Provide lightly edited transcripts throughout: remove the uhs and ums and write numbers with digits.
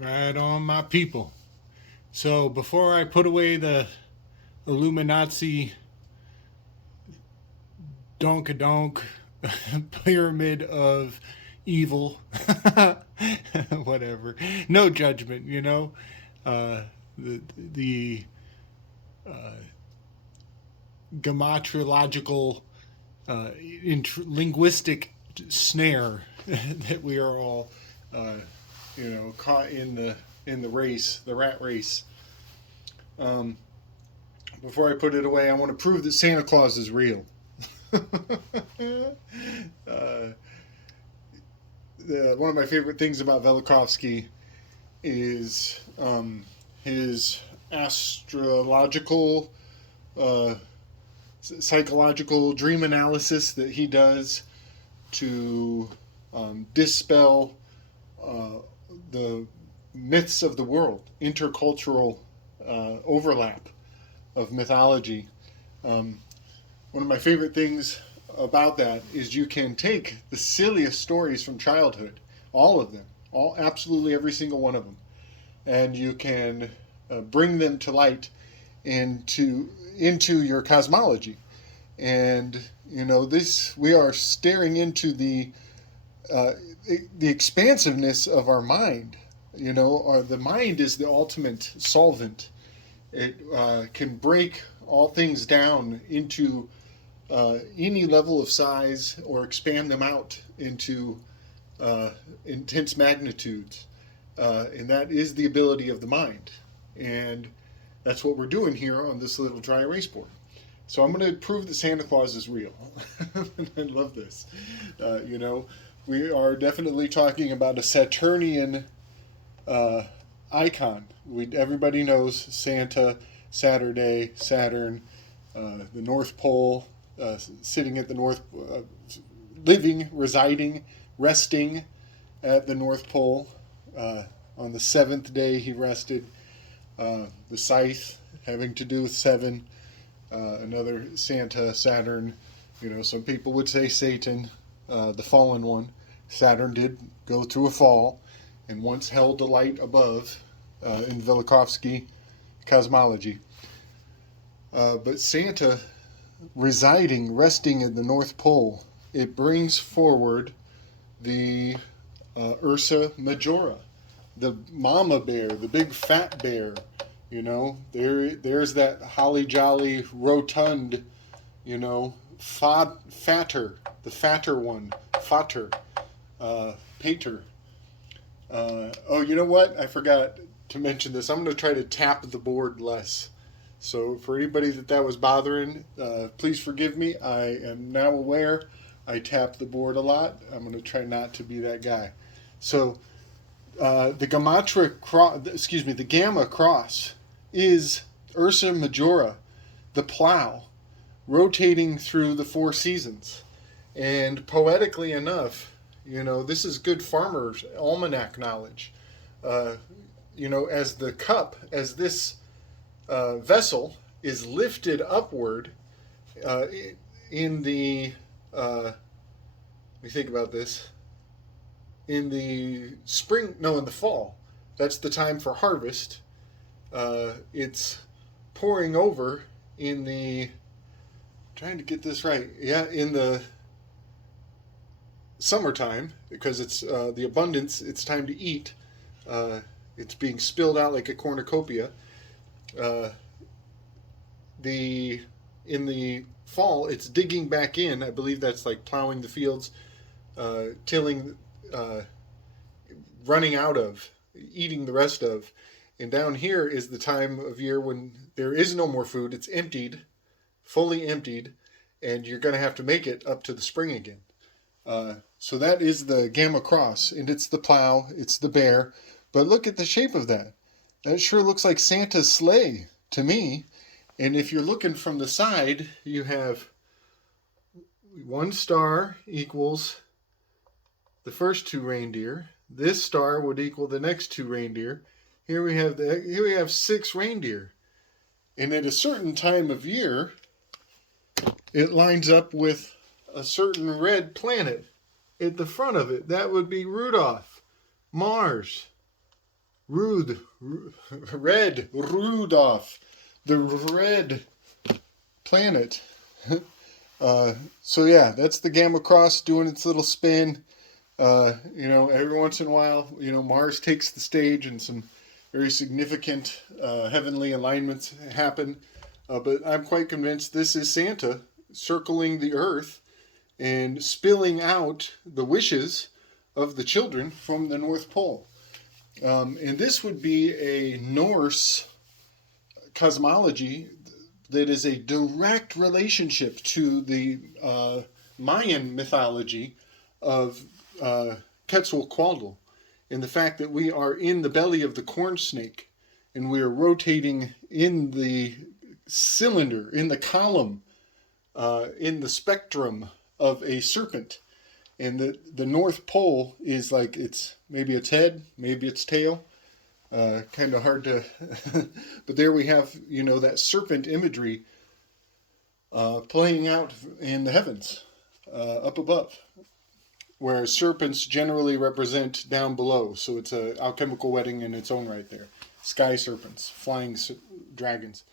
Right on, my people. So before I put away the Illuminati donkadonk pyramid of evil, whatever, no judgment, you know, the gematrological, linguistic snare that we are all, uh, caught in the race, the rat race. Um, Before I put it away, I want to prove that Santa Claus is real. One of my favorite things about Velikovsky is his astrological, uh, psychological dream analysis that he does to dispel uh, the myths of the world, intercultural overlap of mythology. Um, One of my favorite things about that is you can take the silliest stories from childhood, all of them, all absolutely every single one of them, and you can bring them to light into your cosmology. And this we are staring into uh, the expansiveness of our mind. The mind is the ultimate solvent. It can break all things down into any level of size or expand them out into intense magnitudes. And that is the ability of the mind. And that's what we're doing here on this little dry erase board. So I'm going to prove that Santa Claus is real. I love this. We are definitely talking about a Saturnian icon. Everybody knows Santa, Saturday, Saturn, the North Pole, sitting at the North, living, residing, resting at the North Pole. On the seventh day he rested. The scythe having to do with seven. Another Santa, Saturn. Some people would say Satan, the fallen one. Saturn did go through a fall and once held a light above in Velikovsky cosmology. But Santa residing, resting in the North Pole, it brings forward the Ursa Majora, the mama bear, the big fat bear. There's that holly jolly rotund, fatter, the fatter one, fatter, pater. Oh, you know what? I forgot to mention this. I'm going to try to tap the board less. So for anybody that was bothering, please forgive me. I am now aware I tap the board a lot. I'm going to try not to be that guy. So the Gamma Cross is Ursa Majora, the plow, rotating through the four seasons. And poetically enough, this is good farmer's almanac knowledge. As the cup, as this vessel is lifted upward in the, let me think about this, in the spring, no, in the fall. That's the time for harvest. It's pouring over in the, trying to get this right, in the summertime, because it's the abundance, it's time to eat. It's being spilled out like a cornucopia. In the fall, it's digging back in. I believe that's like plowing the fields, tilling, running out of, eating the rest of. And down here is the time of year when there is no more food. It's emptied, fully emptied, and you're going to have to make it up to the spring again. So that is the Gamma Cross, and it's the plow, it's the bear. But look at the shape of that. That sure looks like Santa's sleigh to me. And if you're looking from the side, you have one star equals the first two reindeer. This star would equal the next two reindeer. Here we have 6 reindeer. And at a certain time of year, it lines up with a certain red planet at the front of it. That would be Rudolph, Mars. Red Rudolph, the red planet. So yeah, that's the Gamma Cross doing its little spin. Every once in a while, Mars takes the stage and some very significant heavenly alignments happen. But I'm quite convinced this is Santa circling the Earth and spilling out the wishes of the children from the North Pole. And this would be a Norse cosmology that is a direct relationship to the Mayan mythology of Quetzalcoatl, in the fact that we are in the belly of the corn snake and we are rotating in the cylinder, in the column, in the spectrum of a serpent. And the North Pole is like maybe its head, maybe its tail. Kind of hard to, but there we have, that serpent imagery playing out in the heavens, up above, whereas serpents generally represent down below. So it's a alchemical wedding in its own right there. Sky serpents, flying dragons.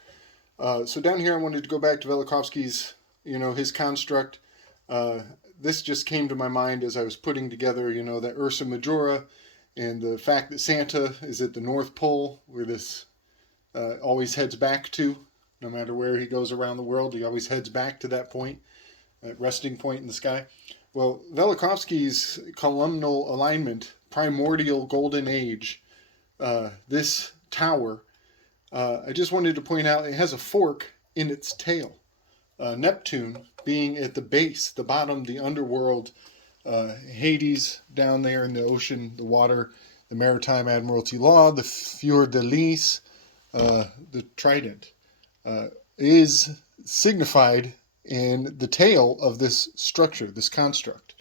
So down here I wanted to go back to Velikovsky's, his construct. This just came to my mind as I was putting together, that Ursa Majora and the fact that Santa is at the North Pole, where this always heads back to. No matter where he goes around the world, he always heads back to that point, that resting point in the sky. Well, Velikovsky's columnal alignment, primordial golden age, this tower, I just wanted to point out it has a fork in its tail. Neptune being at the base, the bottom, the underworld, Hades down there in the ocean, the water, the Maritime Admiralty Law, the Fjord de Lys, the trident, is signified in the tail of this structure, this construct.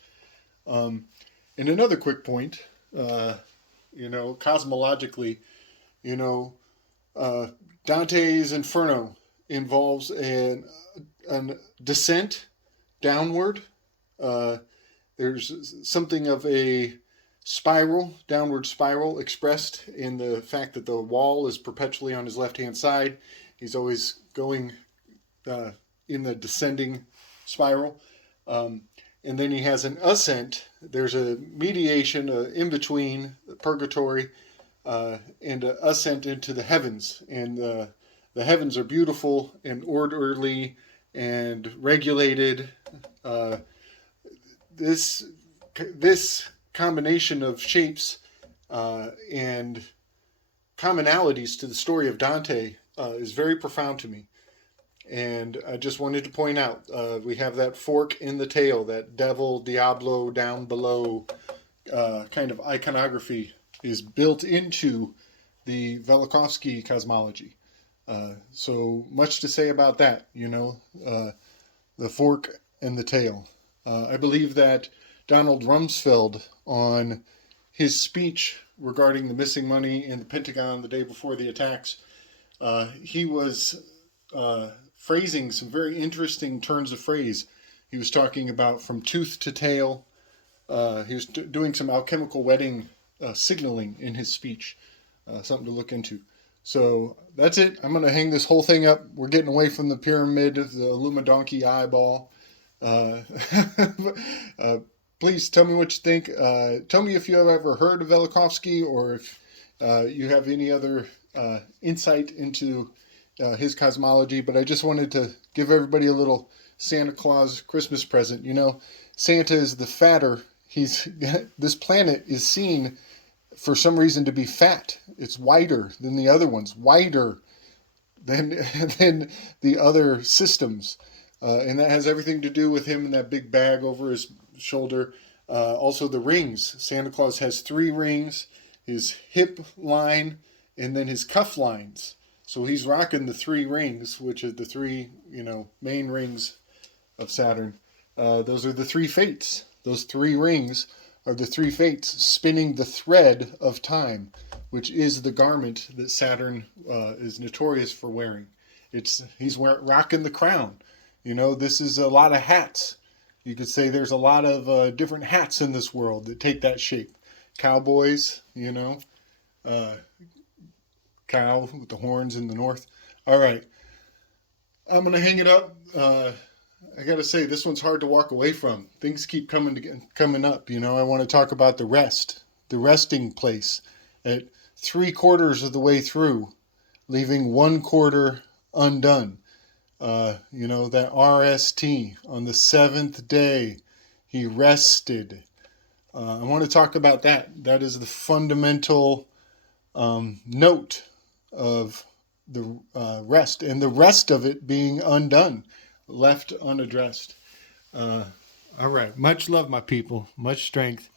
And another quick point, cosmologically, Dante's Inferno involves an descent downward. There's something of a spiral, downward spiral, expressed in the fact that the wall is perpetually on his left-hand side. He's always going in the descending spiral. And then he has an ascent. There's a mediation, in between, purgatory, and an ascent into the heavens. And the heavens are beautiful and orderly and regulated. This combination of shapes and commonalities to the story of Dante is very profound to me. And I just wanted to point out, we have that fork in the tail, that devil, Diablo, down below kind of iconography is built into the Velikovsky cosmology. So much to say about that, the fork and the tail. I believe that Donald Rumsfeld, on his speech regarding the missing money in the Pentagon the day before the attacks, he was phrasing some very interesting turns of phrase. He was talking about from tooth to tail. He was doing some alchemical wedding signaling in his speech. Something to look into. So that's it. I'm going to hang this whole thing up. We're getting away from the pyramid, the Lumadonkey eyeball. Please tell me what you think. Tell me if you have ever heard of Velikovsky, or if you have any other insight into his cosmology. But I just wanted to give everybody a little Santa Claus Christmas present. Santa is the fatter. This planet is seen for some reason to be fat. It's wider than the other ones, wider than the other systems. And that has everything to do with him and that big bag over his shoulder. Also the rings. Santa Claus has 3 rings, his hip line, and then his cuff lines. So he's rocking the 3 rings, which are the 3, main rings of Saturn. Those are the 3 fates. Those 3 rings are the 3 fates spinning the thread of time, which is the garment that Saturn is notorious for wearing. He's rocking the crown. This is a lot of hats. You could say there's a lot of different hats in this world that take that shape. Cowboys, Cow with the horns in the north. All right. I'm going to hang it up. I got to say, this one's hard to walk away from. Things keep coming up. You know, I want to talk about the resting place at 3/4 of the way through, leaving 1/4 undone. You know, that RST on the 7th day, he rested. I want to talk about that. That is the fundamental note of the rest, and the rest of it being undone, left unaddressed. All right. Much love, my people. Much strength.